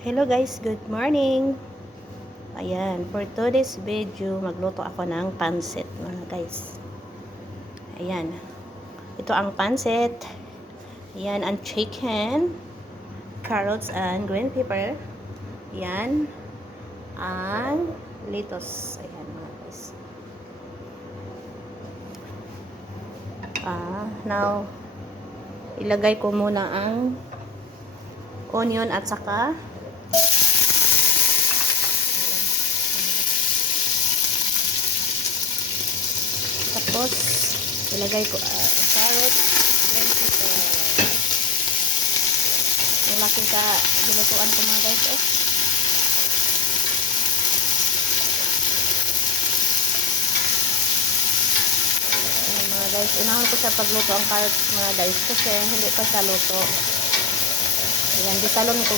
Hello guys, good morning. Ayan, for today's video, magluto ako ng pansit mga guys. Ayan, ito ang pansit. Ayan, ang chicken, carrots and green pepper. Ayan, ang lettuce. Ayan mga guys. Now, ilagay ko muna ang onion at saka tapos ilagay ko carrot, green pepper. Yung laki sa gilutuan ko mga guys Ayan, mga guys, unahan ko sa pagluto ang carrot mga guys kasi hindi pa siya luto. Ayan, disalon ko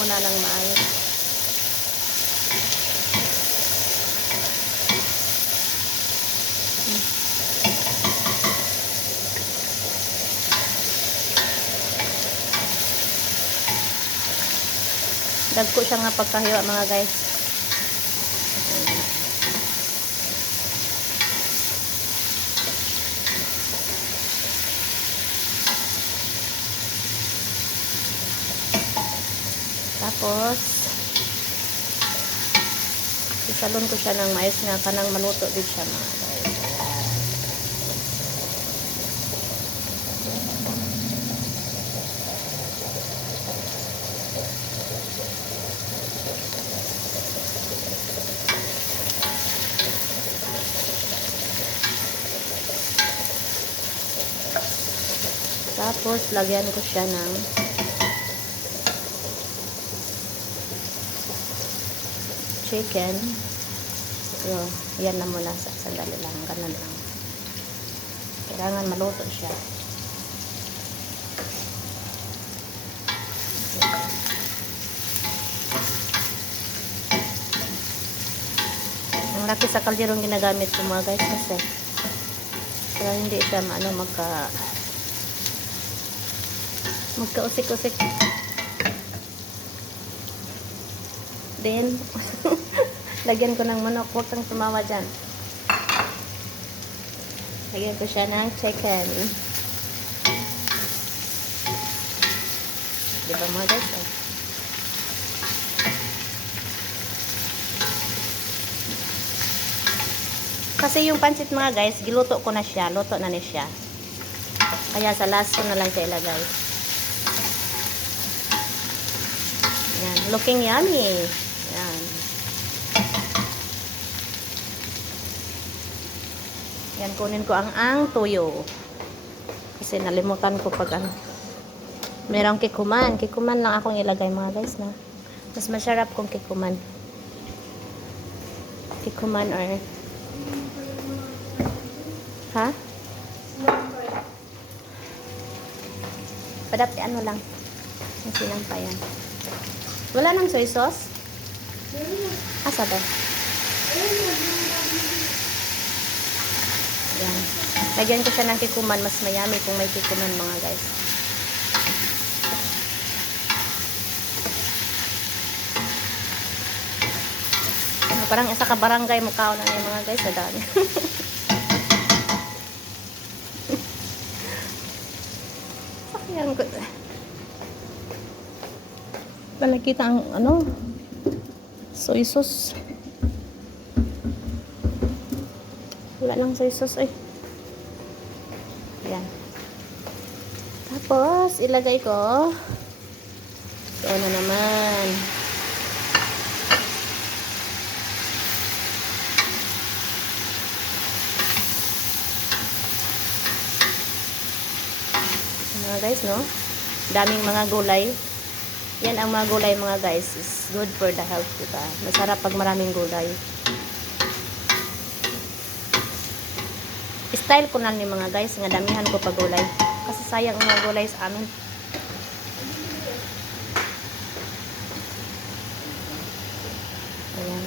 muna ng maayos. Dagko siya nga pagkahiwa mga guys. Tapos isalon ko siya ng maayos nga kanang maluto din siya mga guys. Tapos lagyan ko siya ng chicken. So, yan na muna sa sandali lang. Ganun lang. Kailangan maluto siya. Ang laki sa kalderong ginagamit ko mga guys kasi para hindi siya magkausik-usik. Then, lagyan ko ng manok. Huwag kang tumawa dyan. Lagyan ko siya ng chicken. Diba mga guys? Kasi yung pancit mga guys, giluto ko na siya. Luto na siya. Kaya sa last ko na lang siya ilagay. Yan. Looking yummy. Yan. Yan, kunin ko ang tuyo. Kasi nalimutan ko pag merong kikuman. Kikuman lang akong ilagay mga guys na. Mas masarap kung kikuman. Kikuman or ha? Padapti ano lang. Ang sinampayan. Wala nang soy sauce? Asa ba? Yan. Lagyan ko siya ng kikuman. Mas mayami kung may kikuman mga guys. Parang isa ka barangay mukha na yung mga guys. Sa dami. Sakyan ko. Nakita ang soy sauce. Wala nang soy sauce ay. Yan. Tapos ilagay ko. Ito na naman. Mga guys, no? Daming mga gulay. Yan ang mga gulay mga guys. Is good for the health, diba? Masarap pag maraming gulay. Style ko na ni mga guys. Nga damihan ko pag gulay. Kasi sayang ang mga gulay sa amin. Ayan.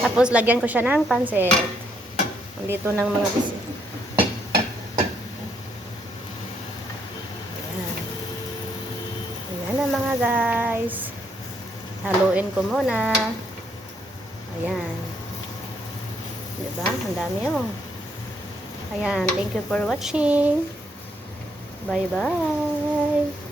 Tapos lagyan ko siya ng pansit. Dito ng mga bisita. mga guys. Haluin ko muna. Ayan. Diba? Ang dami oh. Ayan. Thank you for watching. Bye-bye.